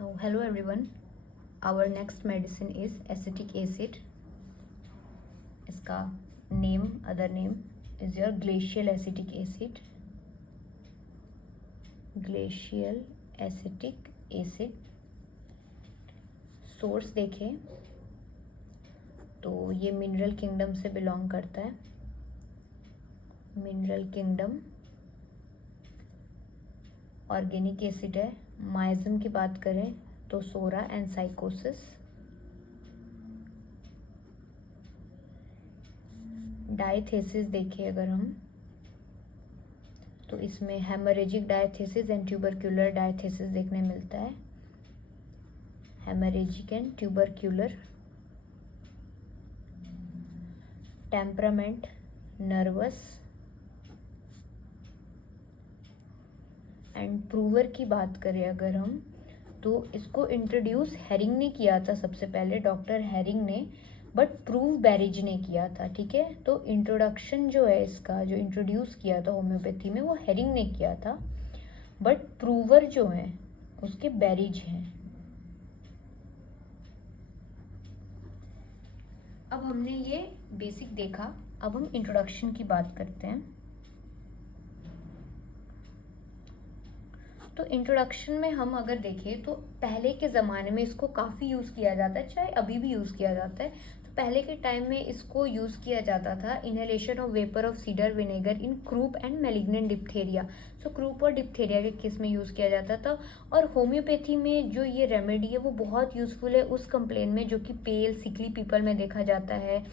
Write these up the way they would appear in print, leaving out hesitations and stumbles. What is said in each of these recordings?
Hello everyone. Our next medicine is acetic acid. इसका other name is your glacial acetic acid. Glacial acetic acid. Source देखें तो ये mineral kingdom से belong करता है. Mineral kingdom organic acid है. Miasm की बात करें तो सोरा एंड साइकोसिस. डायथेसिस देखिए अगर हम तो इसमें haemorrhagic diathesis and tubercular diathesis देखने मिलता है. Haemorrhagic and tubercular. Temperament nervous and prover की बात करें अगर हम तो इसको इंट्रोड्यूस हेरिंग ने किया था सबसे पहले, डॉक्टर हेरिंग ने, बट प्रूव बैरिज ने किया था. ठीक है, तो इंट्रोडक्शन जो है इसका जो इंट्रोड्यूस किया था होम्योपैथी में वो हेरिंग ने किया था, बट प्रूवर जो है उसके बैरिज हैं. अब हमने ये बेसिक देखा, अब हम इंट्रोडक्शन की बात करते हैं. तो इंट्रोडक्शन में हम अगर देखें तो पहले के ज़माने में इसको काफ़ी यूज़ किया जाता है, चाहे अभी भी यूज़ किया जाता है. तो पहले के टाइम में इसको यूज़ किया जाता था inhalation of vapour of cedar vinegar in croup and malignant diphtheria. So croup और डिप्थेरिया के केस में यूज़ किया जाता था. और होम्योपैथी में जो ये रेमेडी है वो बहुत यूज़फुल है उस कंप्लेन में जो कि पेल सिकली पीपल में देखा जाता है,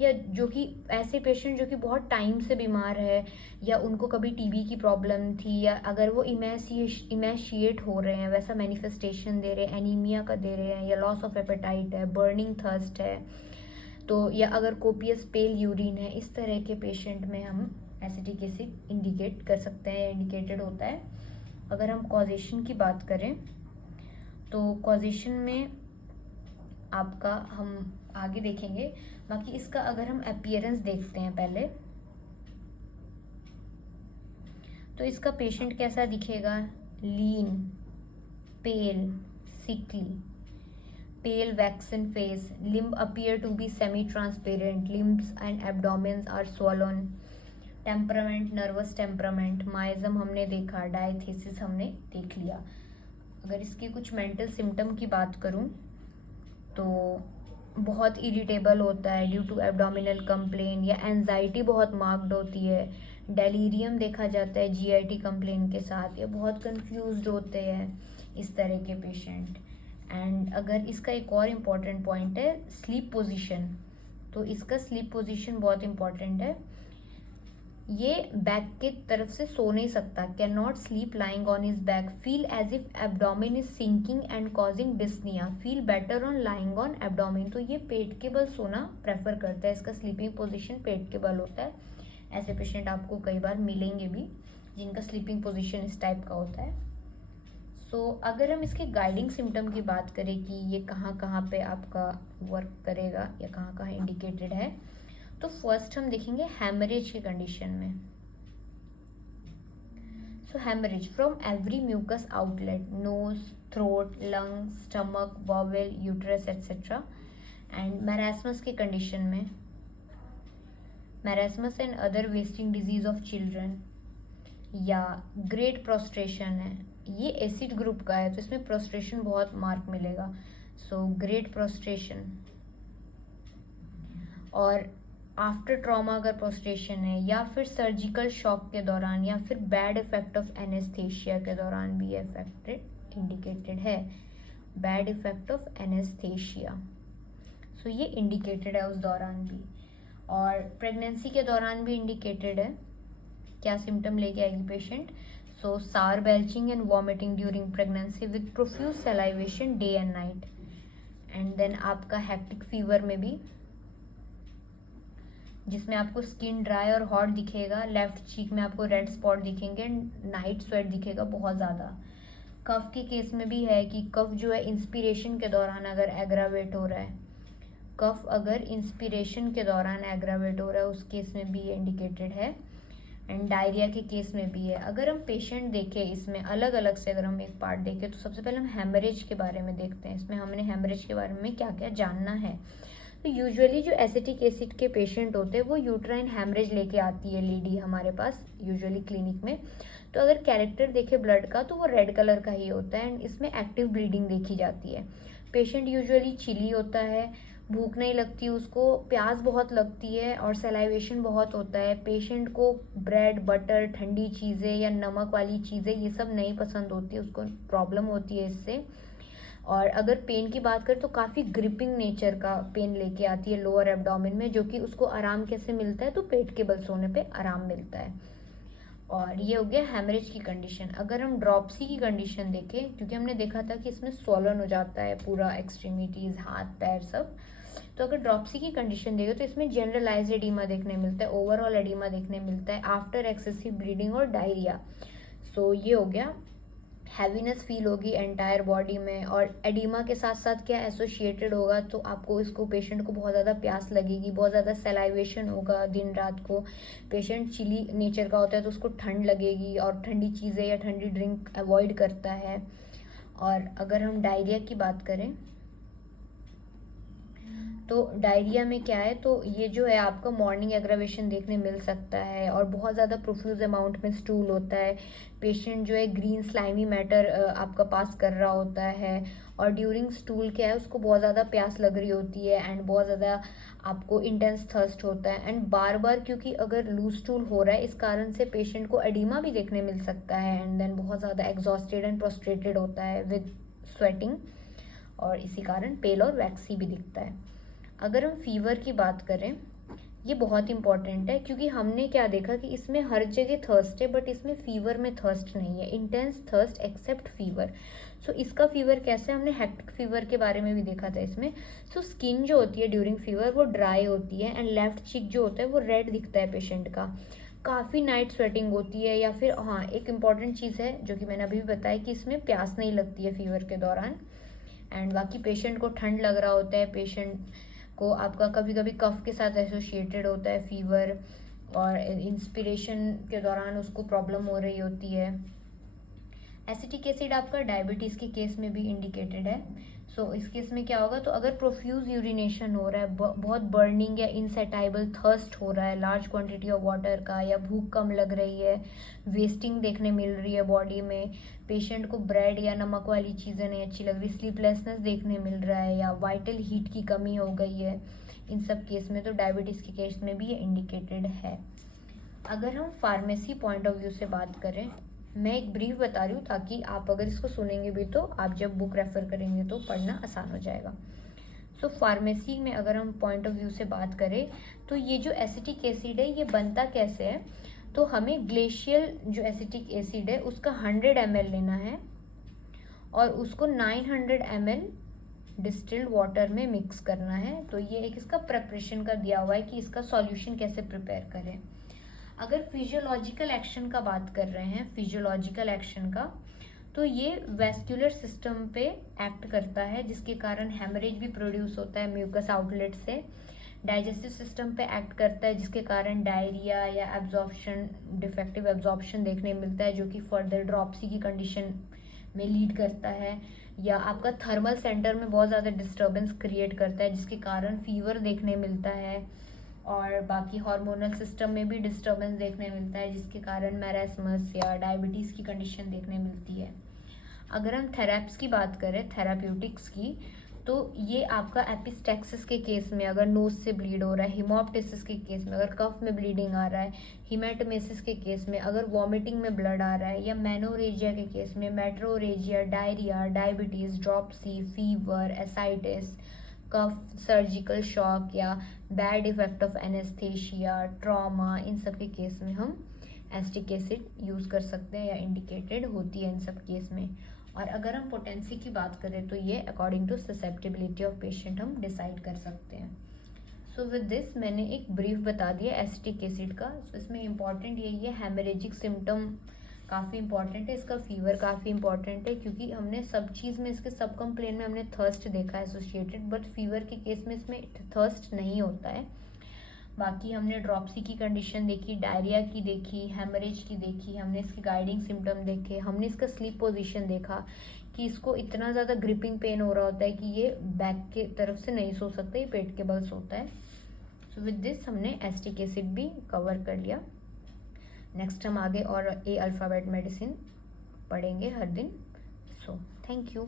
या जो कि ऐसे पेशेंट जो कि बहुत टाइम से बीमार है, या उनको कभी टीबी की प्रॉब्लम थी, या अगर वो इमेशिएट हो रहे हैं, वैसा मैनिफेस्टेशन दे रहे हैं, एनीमिया का दे रहे हैं, या लॉस ऑफ एपेटाइट है, बर्निंग थर्स्ट है, तो या अगर कोपियस पेल यूरिन है, इस तरह के पेशेंट में हम एसिटिक एसिड इंडिकेट कर सकते हैं, इंडिकेटेड होता है. अगर हम कॉजेशन की बात करें तो कॉजेशन में आपका हम आगे देखेंगे. बाकी इसका अगर हम अपीयरेंस देखते हैं पहले तो इसका पेशेंट कैसा दिखेगा? लीन, पेल, सिकली, pale waxen face, limb appear to be semi-transparent, limbs and abdomens are swollen. Temperament nervous temperament. Miasm हमने देखा, डायथेसिस हमने देख लिया. अगर इसके कुछ मेंटल सिम्टम की बात करूं तो बहुत इरिटेबल होता है ड्यू टू एब्डोमिनल कंप्लेन, या एंजाइटी बहुत मार्क्ड होती है. डेलीरियम देखा जाता है जीआईटी कंप्लेन के साथ, या बहुत कंफ्यूज्ड होते हैं इस तरह के पेशेंट. एंड अगर इसका एक और इम्पॉर्टेंट पॉइंट है स्लीप पोजीशन, तो इसका स्लीप पोजीशन बहुत इम्पॉर्टेंट है. ये बैक की तरफ से सो नहीं सकता, can not sleep lying on his back, feel as if abdomen is sinking and causing dyspnoea, feel better on lying on abdomen. तो ये पेट के बल सोना प्रेफर करता है, इसका स्लीपिंग पोजीशन पेट के बल होता है. ऐसे पेशेंट आपको कई बार मिलेंगे भी जिनका स्लीपिंग पोजीशन इस टाइप का होता है. सो अगर हम इसके गाइडिंग सिम्टम की बात करें कि ये कहाँ कहाँ पे आपका वर्क करेगा या कहाँ कहाँ इंडिकेटेड है, तो फर्स्ट हम देखेंगे हैमरेज की कंडीशन में. So haemorrhage from every mucous outlet, nose, throat, lung, stomach, bowel, uterus etcetera. And marasmus की कंडीशन में marasmus and other wasting disease of children, या ग्रेट प्रोस्ट्रेशन है, ये एसिड ग्रुप का है तो इसमें प्रोस्ट्रेशन बहुत मार्क मिलेगा. So great prostration. और आफ्टर ट्रॉमा अगर प्रोस्ट्रेशन है, या फिर सर्जिकल शॉक के दौरान, या फिर बैड इफेक्ट ऑफ एनेस्थेशिया के दौरान भी इफेक्टेड इंडिकेटेड है. बैड इफेक्ट ऑफ एनेस्थेशिया, सो ये इंडिकेटेड है उस दौरान भी. और प्रेगनेंसी के दौरान भी इंडिकेटेड है. क्या सिम्टम लेके आएगी patient? So sour belching and vomiting during pregnancy with profuse salivation day and night. And then आपका हेक्टिक फीवर में भी, जिसमें आपको स्किन ड्राई और हॉट दिखेगा, लेफ्ट चीक में आपको रेड स्पॉट दिखेंगे, नाइट स्वेट दिखेगा बहुत ज़्यादा. कफ के केस में भी है कि कफ जो है इंस्पिरेशन के दौरान अगर एग्रावेट हो रहा है, कफ अगर इंस्पिरेशन के दौरान एग्रावेट हो रहा है उस केस में भी ये इंडिकेटेड है. एंड डायरिया के केस में भी है। अगर हम पेशेंट देखें इसमें अलग अलग से, अगर हम एक पार्ट देखें तो सबसे पहले हम हेमरेज के बारे में देखते हैं। इसमें हमने हेमरेज के बारे में क्या क्या जानना है। तो यूजुअली जो एसिटिक एसिड के पेशेंट होते हैं वो यूट्राइन हेमरेज लेके आती है लेडी हमारे पास यूजुअली क्लिनिक में। तो अगर कैरेक्टर देखे ब्लड का तो वो रेड कलर का ही होता है एंड इसमें एक्टिव ब्लीडिंग देखी जाती है। पेशेंट यूजुअली चिली होता है, भूख नहीं लगती उसको, प्यास बहुत लगती है और सलाइवेशन बहुत होता है। पेशेंट को ब्रेड बटर ठंडी चीज़ें या नमक वाली चीज़ें ये सब नहीं पसंद होती, उसको प्रॉब्लम होती है इससे। और अगर पेन की बात करें तो काफ़ी ग्रिपिंग नेचर का पेन लेके आती है लोअर एब्डोमेन में, जो कि उसको आराम कैसे मिलता है तो पेट के बल सोने पे आराम मिलता है। और ये हो गया हेमरेज की कंडीशन। अगर हम ड्रॉप्सी की कंडीशन देखें, क्योंकि हमने देखा था कि इसमें स्वॉलन हो जाता है पूरा एक्सट्रीमिटीज़ हाथ पैर सब, तो अगर ड्रॉप्सी की कंडीशन देखें तो इसमें जनरलाइज्ड एडिमा देखने मिलता है, ओवरऑल एडिमा देखने मिलता है आफ्टर एक्सेसिव ब्लीडिंग और डायरिया। सो ये हो गया, हैवीनेस फील होगी एंटायर बॉडी में। और एडिमा के साथ साथ क्या एसोसिएटेड होगा, तो आपको इसको पेशेंट को बहुत ज़्यादा प्यास लगेगी, बहुत ज़्यादा सलाइवेशन होगा दिन रात को। पेशेंट चिली नेचर का होता है तो उसको ठंड लगेगी और ठंडी चीज़ें या ठंडी ड्रिंक अवॉइड करता है। और अगर हम डायरिया की बात करें तो डायरिया में क्या है, तो ये जो है आपका मॉर्निंग एग्रावेशन देखने मिल सकता है और बहुत ज़्यादा प्रोफ्यूज अमाउंट में स्टूल होता है। पेशेंट जो है ग्रीन स्लाइमी मैटर आपका पास कर रहा होता है और ड्यूरिंग स्टूल क्या है उसको बहुत ज़्यादा प्यास लग रही होती है एंड बहुत ज़्यादा आपको इंटेंस थर्स्ट होता है एंड बार बार, क्योंकि अगर लूज स्टूल हो रहा है इस कारण से पेशेंट को एडिमा भी देखने मिल सकता है एंड देन बहुत ज़्यादा एग्जॉस्टेड एंड प्रोस्ट्रेटेड होता है विद स्वेटिंग और इसी कारण पेल और वैक्सी भी दिखता है। अगर हम फीवर की बात करें, ये बहुत इंपॉर्टेंट है क्योंकि हमने क्या देखा कि इसमें हर जगह थर्स्ट है बट इसमें फीवर में थर्स्ट नहीं है, इंटेंस थर्स्ट एक्सेप्ट फीवर। सो इसका फीवर कैसे, हमने हेक्टिक फीवर के बारे में भी देखा था इसमें। सो स्किन जो होती है ड्यूरिंग फीवर वो ड्राई होती है एंड लेफ्ट चीक जो होता है वो रेड दिखता है पेशेंट का, काफ़ी नाइट स्वेटिंग होती है। या फिर हाँ, एक इम्पॉर्टेंट चीज़ है जो कि मैंने अभी भी बताया कि इसमें प्यास नहीं लगती है फीवर के दौरान। एंड बाकी पेशेंट को ठंड लग रहा होता है, पेशेंट को आपका कभी कभी कफ के साथ एसोसिएटेड होता है फीवर और इंस्पिरेशन के दौरान उसको प्रॉब्लम हो रही होती है। एसिटिक एसिड आपका डायबिटीज़ के केस में भी इंडिकेटेड है। सो इस केस में क्या होगा, तो अगर प्रोफ्यूज यूरिनेशन हो रहा है, बहुत बर्निंग या इनसेटाइबल थर्स्ट हो रहा है लार्ज क्वांटिटी ऑफ वाटर का, या भूख कम लग रही है, वेस्टिंग देखने मिल रही है बॉडी में, पेशेंट को ब्रेड या नमक वाली चीज़ें नहीं अच्छी लग रही, स्लीपलेसनेस देखने मिल रहा है या वाइटल हीट की कमी हो गई है, इन सब केस में तो डायबिटीज़ के केस में भी ये इंडिकेटेड है। अगर हम फार्मेसी पॉइंट ऑफ व्यू से बात करें, मैं एक ब्रीफ बता रही हूँ ताकि आप अगर इसको सुनेंगे भी तो आप जब बुक रेफर करेंगे तो पढ़ना आसान हो जाएगा। सो फार्मेसी में अगर हम पॉइंट ऑफ व्यू से बात करें तो ये जो एसिटिक एसिड है ये बनता कैसे है, तो हमें ग्लेशियल जो एसिटिक एसिड है उसका 100 ml लेना है और उसको 900 ml डिस्टिल्ड वाटर में मिक्स करना है। तो ये एक इसका प्रिपरेशन का दिया हुआ है कि इसका सॉल्यूशन कैसे प्रिपेयर करें। अगर फिजियोलॉजिकल एक्शन का बात कर रहे हैं, फिजियोलॉजिकल एक्शन का, तो ये वेस्कुलर सिस्टम पे एक्ट करता है जिसके कारण हेमरेज भी प्रोड्यूस होता है म्यूकस आउटलेट से। डाइजेस्टिव सिस्टम पे एक्ट करता है जिसके कारण डायरिया या एब्जॉर्प्शन, डिफेक्टिव एब्जॉर्प्शन देखने मिलता है जो कि फर्दर ड्रॉप्सी की कंडीशन में लीड करता है। या आपका थर्मल सेंटर में बहुत ज़्यादा डिस्टर्बेंस क्रिएट करता है जिसके कारण फीवर देखने मिलता है। और बाकी हार्मोनल सिस्टम में भी डिस्टर्बेंस देखने मिलता है जिसके कारण मैरास्मस या डायबिटीज़ की कंडीशन देखने मिलती है। अगर हम थेरेप्स की बात करें, थेराप्यूटिक्स की, तो ये आपका एपिस्टेक्सिस के केस में अगर नोज से ब्लीड हो रहा है, हिमोप्टिसिस के केस में अगर कफ में ब्लीडिंग आ रहा है, हिमेटोमेसिस के केस में अगर वॉमिटिंग में ब्लड आ रहा है, या मेनोरेजिया के केस में metrorrhagia, diarrhoea, diabetes, dropsy, fever, ascites, cough, surgical shock या bad effect of anaesthesia, trauma, इन सब के केस में हम एसिटिक एसिड यूज़ कर सकते हैं या इंडिकेटेड होती है इन सब केस में। और अगर हम पोटेंसी की बात करें तो ये according to susceptibility of patient हम डिसाइड कर सकते हैं। सो विद दिस मैंने एक ब्रीफ बता दिया एसिटिक एसिड का। so, इसमें इंपॉर्टेंट यही है, हेमरेजिक सिम्टम काफ़ी इंपॉर्टेंट है, इसका फीवर काफ़ी इंपॉर्टेंट है क्योंकि हमने सब चीज़ में इसके सब कंप्लेन में हमने थर्स्ट देखा है एसोसिएटेड, बट फीवर के केस में इसमें थर्स्ट नहीं होता है। बाकी हमने ड्रॉप्सी की कंडीशन देखी, डायरिया की देखी, हेमरेज की देखी, हमने इसके गाइडिंग सिम्टम देखे, हमने इसका स्लीप पोजीशन देखा कि इसको इतना ज़्यादा ग्रिपिंग पेन हो रहा होता है कि ये बैक के तरफ से नहीं सो सकता, ये पेट के बल सोता है। सो विद दिस हमने एस्टिक एसिड भी कवर कर लिया। नेक्स्ट हम आगे और ए अल्फ़ाबेट मेडिसिन पढ़ेंगे हर दिन। So thank you.